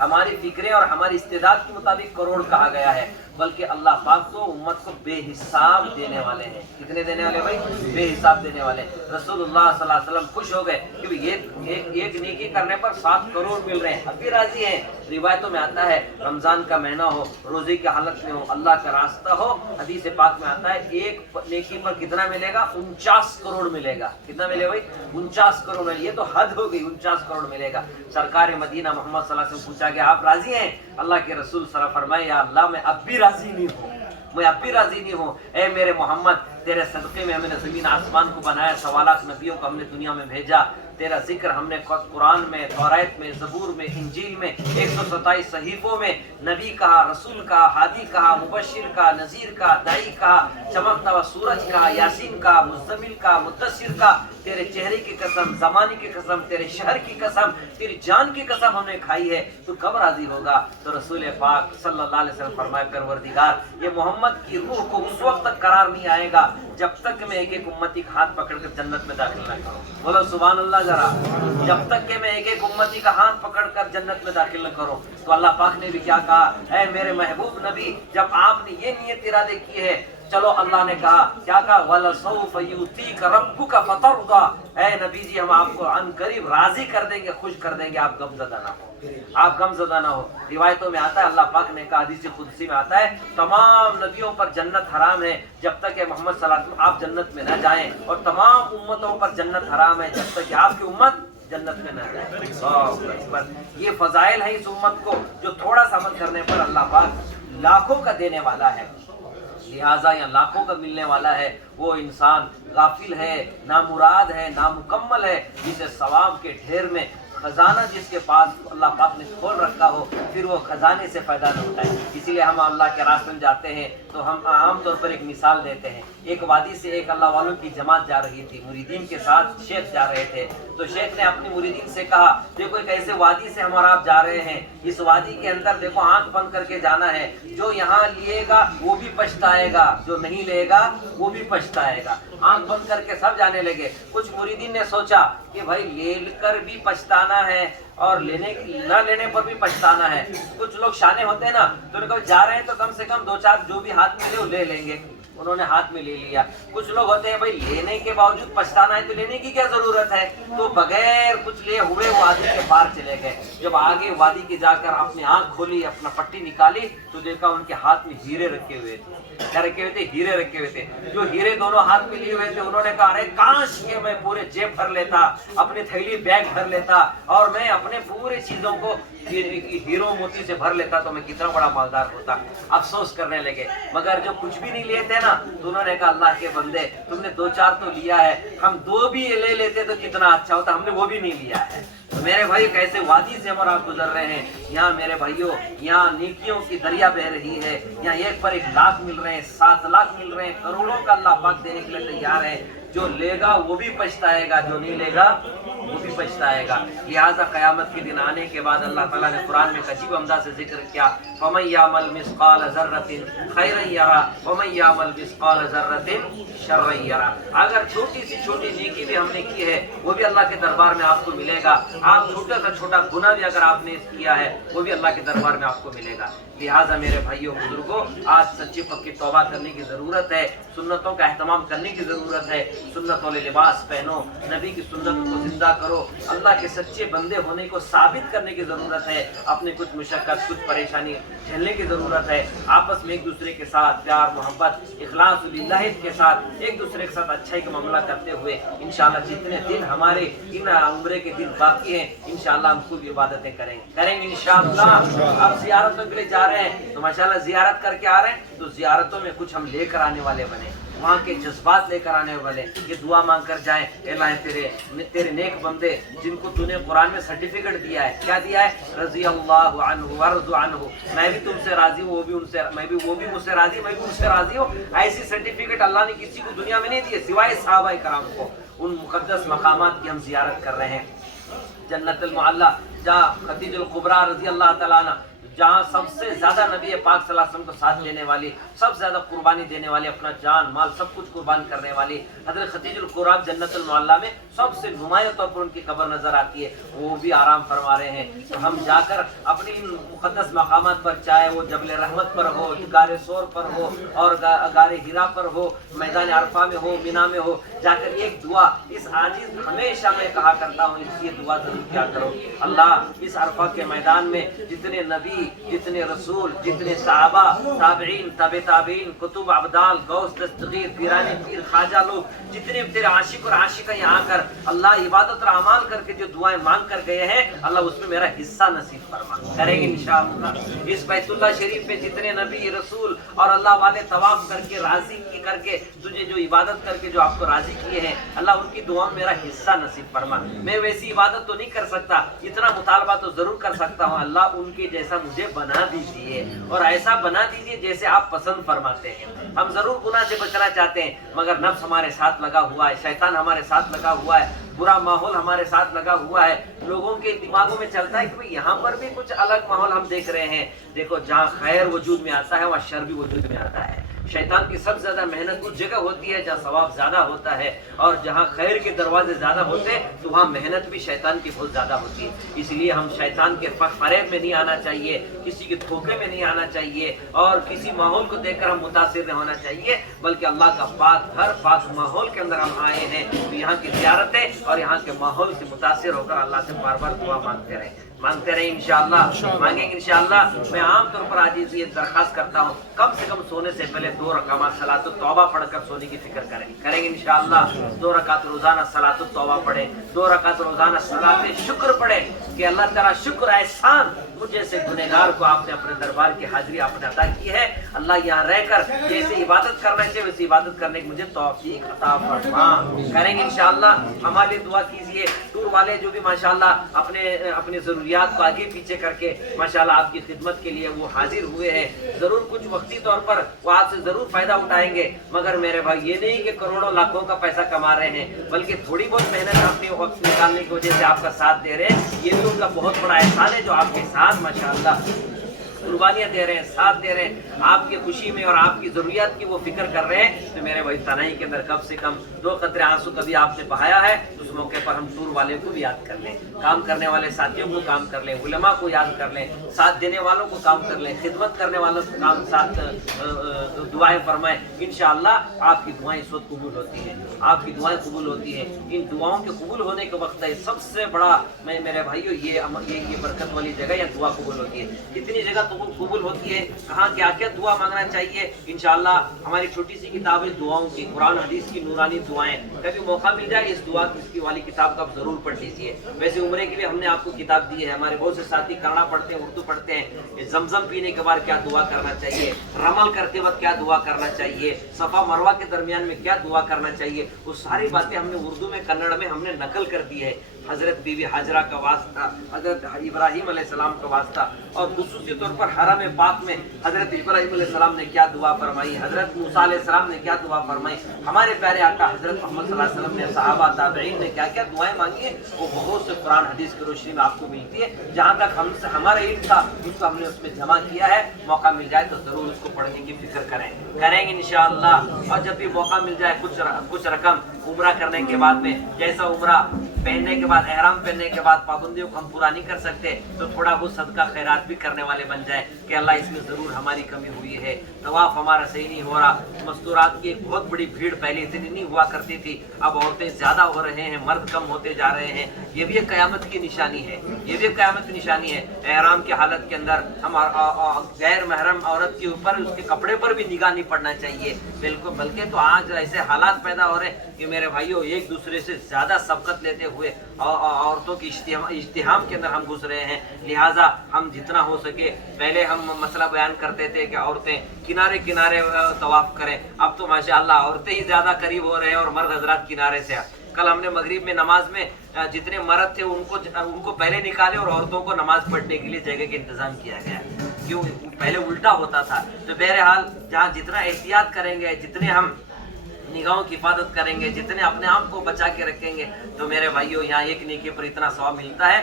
ہماری فکریں اور ہماری استعداد کے مطابق کروڑ کہا گیا ہے، بلکہ اللہ پاک تو امت کو بے حساب دینے والے ہیں۔ کتنے دینے والے بھائی؟ بے حساب دینے والے۔ رسول اللہ صلی اللہ علیہ وسلم خوش ہو گئے کہ ایک نیکی کرنے پر 7 کروڑ مل رہے ہیں، اب بھی راضی ہیں۔ روایتوں میں آتا ہے رمضان کا مہینہ ہو، روزے کی حالت میں ہو، اللہ کا راستہ ہو، حدیث پاک میں آتا ہے ایک نیکی پر کتنا ملے گا؟ 49 کروڑ ملے گا۔ کتنا ملے گا بھائی؟ 49 کروڑ ملے۔ یہ تو حد ہو گئی، 49 کروڑ ملے گا۔ سرکار مدینہ محمد صلی اللہ علیہ وسلم پوچھا کہ آپ راضی ہیں؟ اللہ کے رسول صلی اللہ علیہ وسلم فرمائے یا اللہ میں اب بھی راضی نہیں ہوں، میں اب بھی راضی نہیں ہوں۔ اے میرے محمد، تیرے صدقے میں ہم نے زمین آسمان کو بنایا، 1.25 لاکھ نبیوں کو ہم نے دنیا میں بھیجا، تیرا ذکر ہم نے قرآن میں، توریت میں، زبور میں، انجیل میں، 127 صحیفوں میں نبی کہا، رسول کہا، ہادی کہا، مبشر کہا، نذیر کہا، داعی کہا، چمکتا ہوا سورج کہا، یاسین کہا، مزمل کہا، مدثر کہا، تیرے چہرے کی قسم، زمانے کی قسم، تیرے شہر کی قسم، تیری جان کی قسم ہم نے کھائی ہے، تو کب راضی ہوگا؟ تو رسول پاک صلی اللہ علیہ وسلم فرمائے پروردگار، یہ محمد کی روح کو اس وقت تک قرار نہیں آئے گا جب تک میں ایک ایک امتی کا ہاتھ پکڑ کر جنت میں داخل نہ کروں۔ بولو سبحان اللہ ذرا۔ جب تک کہ میں ایک ایک امتی کا ہاتھ پکڑ کر جنت میں داخل نہ کروں۔ تو اللہ پاک نے بھی کیا کہا؟ اے میرے محبوب نبی، جب آپ نے یہ نیت ارادے کی ہے، چلو اللہ نے کہا، کیا کہا؟ وَلَسَوْفَ يُؤْتِيكَ رَبُّكَ فَتَرْضَىٰ، اے نبی جی ہم آپ کو عن قریب راضی کر دیں گے، خوش کر دیں گے، آپ غم زدہ نہ ہو، آپ غم زدہ نہ ہو۔ روایتوں میں آتا ہے، اللہ پاک نے کہا، حدیث قدسی میں آتا ہے، تمام نبیوں پر جنت حرام ہے جب تک کہ محمد صلی اللہ علیہ وسلم آپ جنت میں نہ جائیں، اور تمام امتوں پر جنت حرام ہے جب تک کہ آپ کی امت جنت میں نہ جائے۔ اللہ اکبر۔ یہ فضائل ہے اس امت کو جو تھوڑا سا عمل کرنے پر اللہ پاک لاکھوں کا دینے والا ہے، لہٰذا یا لاکھوں کا ملنے والا ہے۔ وہ انسان غافل ہے، نامراد ہے، نامکمل ہے، جسے ثواب کے ڈھیر میں خزانہ جس کے پاس اللہ پاک نے کھول رکھا ہو، پھر وہ خزانے سے فائدہ نہ اٹھائے۔ اسی لیے ہم اللہ کے راستے میں جاتے ہیں تو ہم عام طور پر ایک مثال دیتے ہیں۔ ایک وادی سے ایک اللہ والوں کی جماعت جا رہی تھی، مریدین کے ساتھ شیخ جا رہے تھے، تو شیخ نے اپنی مریدین سے کہا، دیکھو ایک ایسے وادی سے ہم اور آپ جا رہے ہیں، اس وادی کے اندر دیکھو آنکھ بند کر کے جانا ہے، جو یہاں لیے گا وہ بھی پچھتائے گا، جو نہیں لے گا وہ بھی پچھتائے گا۔ آنکھ بند کر کے سب جانے لگے۔ کچھ مریدین نے سوچا کہ بھائی لے کر بھی پچھتانا ہے اور نہ لینے پر بھی پچھتانا ہے۔ کچھ لوگ شانے ہوتے ہیں نا، تو انہوں نے کہا جا رہے ہیں تو کم سے کم 2-4 جو بھی ہاتھ میں لے وہ لے لیں گے، انہوں نے ہاتھ میں لے لیا۔ کچھ لوگ ہوتے ہیں بھائی لینے کے باوجود پچھتانا ہے تو لینے کی کیا ضرورت ہے، تو بغیر کچھ لیے ہوئے وادی کے پار چلے گئے۔ جب آگے وادی کے جا کر اپنی آنکھ کھولی، اپنا پٹی نکالی، تو دیکھا ان کے ہاتھ میں ہیرے رکھے ہوئے تھے۔ کیا رکھے ہوئے تھے؟ ہیرے رکھے ہوئے تھے۔ جو ہیرے دونوں ہاتھ میں لیے ہوئے تھے، انہوں نے کہا ارے کاش کہ میں پورے جیب بھر لیتا، اپنی تھیلی بیگ بھر لیتا، اور میں اپنے پورے چیزوں کو ہیروں موتی سے بھر لیتا تو میں کتنا بڑا مالدار ہوتا۔ افسوس کرنے لگے۔ مگر جو کچھ بھی نہیں لیتے نا، تو انہوں نے کہا اللہ کے بندے، تم نے 2-4 تو لیا ہے، ہم 2 بھی لے لیتے تو کتنا اچھا ہوتا، ہم نے وہ بھی نہیں لیا ہے۔ تو میرے بھائی کیسے وادی سے ہم اور آپ گزر رہے ہیں، یہاں میرے بھائیوں یہاں نیکیوں کی دریا بہ رہی ہے، یہاں 1 پر 1 لاکھ مل رہے ہیں، 7 لاکھ مل رہے ہیں، کروڑوں کا اللہ پاک دینے کے لیے تیار ہے۔ جو لے گا وہ بھی پچھتائے گا، جو نہیں لے گا وہ بھی پچھتائے گا۔ لہٰذا قیامت کے دن آنے کے بعد اللہ تعالیٰ نے قرآن میں عجیب عمدہ سے ذکر کیا، فَمَن يَعْمَلْ مِثْقَالَ ذَرَّةٍ خَيْرًا يَرَهُ وَمَن يَعْمَلْ مِثْقَالَ ذَرَّةٍ شَرًّا يَرَهُ۔ اگر چھوٹی سی چھوٹی نیکی بھی ہم نے کی ہے، وہ بھی اللہ کے دربار میں آپ کو ملے گا۔ آپ چھوٹا سا چھوٹا گناہ بھی اگر آپ نے کیا ہے، وہ بھی اللہ کے دربار میں آپ کو ملے گا۔ لہٰذا میرے بھائیوں بزرگوں، آج سچی پکی توبہ کرنے کی ضرورت ہے، سنتوں کا اہتمام کرنے کی ضرورت ہے، سنت والے لباس پہنو، نبی کی سنت کو زندہ کرو، اللہ کے سچے بندے ہونے کو ثابت کرنے کی ضرورت ہے، اپنے کچھ مشقت کچھ پریشانی جھیلنے کی ضرورت ہے، آپس میں ایک دوسرے کے ساتھ پیار محبت اخلاص للہ کے ساتھ ایک دوسرے کے ساتھ اچھائی کا معاملہ کرتے ہوئے انشاءاللہ جتنے دن ہمارے ان عمرے کے دن باقی ہیں انشاءاللہ ہم خوب عبادتیں کریں گے انشاءاللہ۔ اب زیارتوں کے لیے جا رہے ہیں تو ماشاءاللہ زیارت کر کے آ رہے ہیں، تو زیارتوں میں کچھ ہم لے کر آنے والے بنے، وہاں کے جذبات لے کر آنے والے، یہ دعا مانگ کر جائیں، اے اللہ تیرے نیک بندے جن کو تو نے قرآن میں سرٹیفکیٹ دیا ہے، کیا دیا ہے؟ رضی اللہ عنہ ورضوا عنہ، میں بھی تم سے راضی ہوں، وہ بھی مجھ سے راضی، میں بھی ان سے راضی ہوں۔ ایسی سرٹیفکیٹ اللہ نے کسی کو دنیا میں نہیں دی ہے سوائے صحابہ کرام کو۔ ان مقدس مقامات کی ہم زیارت کر رہے ہیں، جنت المعلی جہاں خدیجہ الکبریٰ رضی اللہ تعالیٰ عنہ جہاں سب سے زیادہ نبی پاک صلی اللہ علیہ وسلم کو ساتھ دینے والی، سب سے زیادہ قربانی دینے والی، اپنا جان مال سب کچھ قربان کرنے والی حضرت خدیجہ الکبریٰ جنت المعلیٰ میں سب سے نمایاں طور پر ان کی قبر نظر آتی ہے، وہ بھی آرام فرما رہے ہیں۔ تو ہم جا کر اپنی ان مقدس مقامات پر، چاہے وہ جبل رحمت پر ہو، غار ثور پر ہو، اور غار حرا پر ہو، میدان عرفہ میں ہو، مینا میں ہو، جا کر ایک دعا اس عاجز، ہمیشہ میں کہا کرتا ہوں یہ دعا ضرور کیا کرو، اللہ اس عرفہ کے میدان میں جتنے نبی، جتنے رسول، جتنے صحابہ، تابعین، تابع تابعین، کتب، ابدال، غوث، دستگیر، پیران پیر، خواجہ لوگ جتنے تیرے عاشق اور عاشقہ یہاں آ کر اللہ عبادت اور اعمال کر کے جو دعائیں مانگ کر گئے ہیں، اللہ اس میں میرا حصہ نصیب فرما، کریں گے انشاءاللہ۔ اس بیت اللہ شریف میں جتنے نبی، رسول اور اللہ والے طواف کر کے راضی کر کے تجھے جو عبادت کر کے جو آپ کو راضی کیے ہیں، اللہ ان کی دعاؤں میں میرا حصہ نصیب فرما۔ میں ویسی عبادت تو نہیں کر سکتا، اتنا مطالبہ تو ضرور کر سکتا ہوں، اللہ ان کے جیسا مجھے بنا دیجیے اور ایسا بنا دیجیے جیسے آپ پسند فرماتے ہیں۔ ہم ضرور گناہ سے بچنا چاہتے ہیں، مگر نفس ہمارے ساتھ لگا ہوا ہے، شیطان ہمارے ساتھ لگا ہوا ہے، برا ماحول ہمارے ساتھ لگا ہوا ہے، لوگوں کے دماغوں میں چلتا ہے کہ یہاں پر بھی کچھ الگ ماحول ہم دیکھ رہے ہیں۔ دیکھو جہاں خیر وجود میں آتا ہے وہاں شر بھی وجود میں آتا ہے۔ شیطان کی سب سے زیادہ محنت اس جگہ ہوتی ہے جہاں ثواب زیادہ ہوتا ہے، اور جہاں خیر کے دروازے زیادہ ہوتے ہیں تو وہاں محنت بھی شیطان کی بہت زیادہ ہوتی ہے۔ اس لیے ہم شیطان کے فریب میں نہیں آنا چاہیے، کسی کے دھوکے میں نہیں آنا چاہیے، اور کسی ماحول کو دیکھ کر ہم متاثر نہیں ہونا چاہیے، بلکہ اللہ کا پاک گھر، پاک ماحول کے اندر ہم آئے ہیں تو یہاں کی زیارتیں اور یہاں کے ماحول سے متاثر ہو کر اللہ سے بار بار دعا مانگتے رہیں انشاءاللہ، مانگیں گے انشاءاللہ۔ میں عام طور پر آج یہ درخواست کرتا ہوں، کم سے کم سونے سے پہلے 2 رکعات صلاۃ التوبہ پڑھ کر سونے کی فکر کریں گے انشاءاللہ۔ 2 رکعت روزانہ صلاۃ التوبہ پڑھیں، 2 رکعت روزانہ صلاۃ شکر پڑھیں کہ اللہ تعالیٰ شکر احسان مجھ جیسے گنہگار کو آپ نے اپنے دربار کی حاضری آپ نے عطا کی ہے، اللہ یہاں رہ کر جیسے عبادت کرنا چاہیے ویسے عبادت کرنے کی مجھے توفیق عطا فرما۔ کریں گے انشاءاللہ، ہمارے دعا کیجیے۔ ٹور والے جو بھی ماشاءاللہ اپنے ضروریات کو آگے پیچھے کر کے ماشاءاللہ آپ کی خدمت کے لیے وہ حاضر ہوئے ہیں، ضرور کچھ وقتی طور پر وہ آپ سے ضرور فائدہ اٹھائیں گے، مگر میرے بھائی یہ نہیں کہ کروڑوں لاکھوں کا پیسہ کما رہے ہیں، بلکہ تھوڑی بہت محنت اپنے وقت نکالنے کی وجہ سے آپ کا ساتھ دے رہے ہیں، یہ بھی ان کا بہت بڑا احسان ہے جو آپ کے ساتھ ماشاءاللہ قربانیاں دے رہے ہیں، ساتھ دے رہے ہیں، آپ کی خوشی میں اور آپ کی ضروریات کی وہ فکر کر رہے ہیں۔ تو میرے بھائی تنہائی کے اندر کم سے کم 2 قطرے آنسو کبھی آپ نے بہایا ہے، اس موقع پر ہم ٹور والے کو بھی یاد کر لیں، کام کرنے والے ساتھیوں کو کام کر لیں، علماء کو یاد کر لیں، ساتھ دینے والوں کو کام کر لیں، خدمت کرنے والوں کو کام ساتھ دعائیں فرمائیں۔ انشاءاللہ آپ کی دعائیں اس وقت قبول ہوتی ہیں، آپ کی دعائیں قبول ہوتی ہیں۔ ان دعاؤں کے قبول ہونے کے وقت ہے سب سے بڑا میرے بھائیو یہ برکت والی جگہ یا دعا قبول ہوتی ہے۔ کتنی جگہ قبول ہوتی ہے، کہاں کیا کیا دعا مانگنا چاہیے، انشاءاللہ ہماری چھوٹی سی کتاب ہے دعاؤں کی، قرآن حدیث کی نورانی دعائیں، کبھی موقع مل جائے اس دعا کی والی کتاب کو آپ ضرور پڑھ لیجیے۔ ویسے عمرے کے لیے ہم نے آپ کو کتاب دی ہے، ہمارے بہت سے ساتھی کنڑا پڑھتے ہیں، اردو پڑھتے ہیں، زمزم پینے کے بعد کیا دعا کرنا چاہیے، رمل کرتے وقت کیا دعا کرنا چاہیے، صفا مروہ کے درمیان میں کیا دعا کرنا چاہیے، وہ ساری باتیں ہم نے اردو میں کنڑ میں ہم نے نقل کر دی ہے۔ حضرت بی بی حاجرہ کا واسطہ، حضرت ابراہیم علیہ السلام کا واسطہ، اور خصوصی طور پر حرم پاک میں حضرت ابراہیم علیہ السلام نے کیا دعا فرمائی، حضرت موسیٰ علیہ السلام نے کیا دعا فرمائی، ہمارے پیارے آقا حضرت محمد صلی اللہ علیہ وسلم نے، صحابہ تابعین نے کیا کیا دعائیں مانگی ہیں، وہ بہت سے قرآن حدیث کی روشنی میں آپ کو ملتی ہے۔ جہاں تک ہم سے ہمارا علم تھا اس کو ہم نے اس میں جمع کیا ہے، موقع مل جائے تو ضرور اس کو پڑھنے کی فکر کریں گے انشاءاللہ۔ اور جب بھی موقع مل جائے کچھ رقم عمرہ کرنے کے بعد میں، جیسا عمرہ پہننے کے بعد، احرام پہننے کے بعد پابندیوں کو ہم پورا نہیں کر سکتے تو تھوڑا بہت صدقہ خیرات بھی کرنے والے بن جائیں کہ اللہ اس میں ضرور ہماری کمی ہوئی ہے، طواف ہمارا صحیح نہیں ہو رہا، مستورات کی ایک بہت بڑی بھیڑ پہلے اتنی نہیں ہوا کرتی تھی، اب عورتیں زیادہ ہو رہے ہیں، مرد کم ہوتے جا رہے ہیں، یہ بھی ایک قیامت کی نشانی ہے، یہ بھی ایک قیامت کی نشانی ہے۔ احرام کی حالت کے اندر ہم غیر محرم عورت کے اوپر اس کے کپڑے پر بھی نگاہ نہیں پڑنا چاہیے، بالکل، بلکہ تو آج ایسے حالات پیدا ہو رہے ہیں کہ میرے بھائیوں ایک دوسرے سے زیادہ سبقت لیتے ہوئے عورتوں کی اجتہام کے اندر ہم گھس رہے ہیں۔ لہٰذا ہم جتنا ہو سکے، پہلے ہم مسئلہ بیان کرتے تھے کہ عورتیں کنارے کنارے طواف کریں، اب تو ماشاءاللہ عورتیں ہی زیادہ قریب ہو رہے ہیں اور مرد حضرات کنارے سے۔ کل ہم نے مغرب میں نماز میں جتنے مرد تھے ان کو پہلے نکالے اور عورتوں کو نماز پڑھنے کے لیے جگہ کا انتظام کیا گیا، کیوں پہلے الٹا ہوتا تھا۔ تو بہرحال جہاں جتنا احتیاط کریں گے، جتنے ہم نگاہوں کی حفاظت کریں گے، جتنے اپنے آپ کو بچا کے رکھیں گے، تو میرے بھائیوں یہاں ایک نیکی پر اتنا ثواب ملتا ہے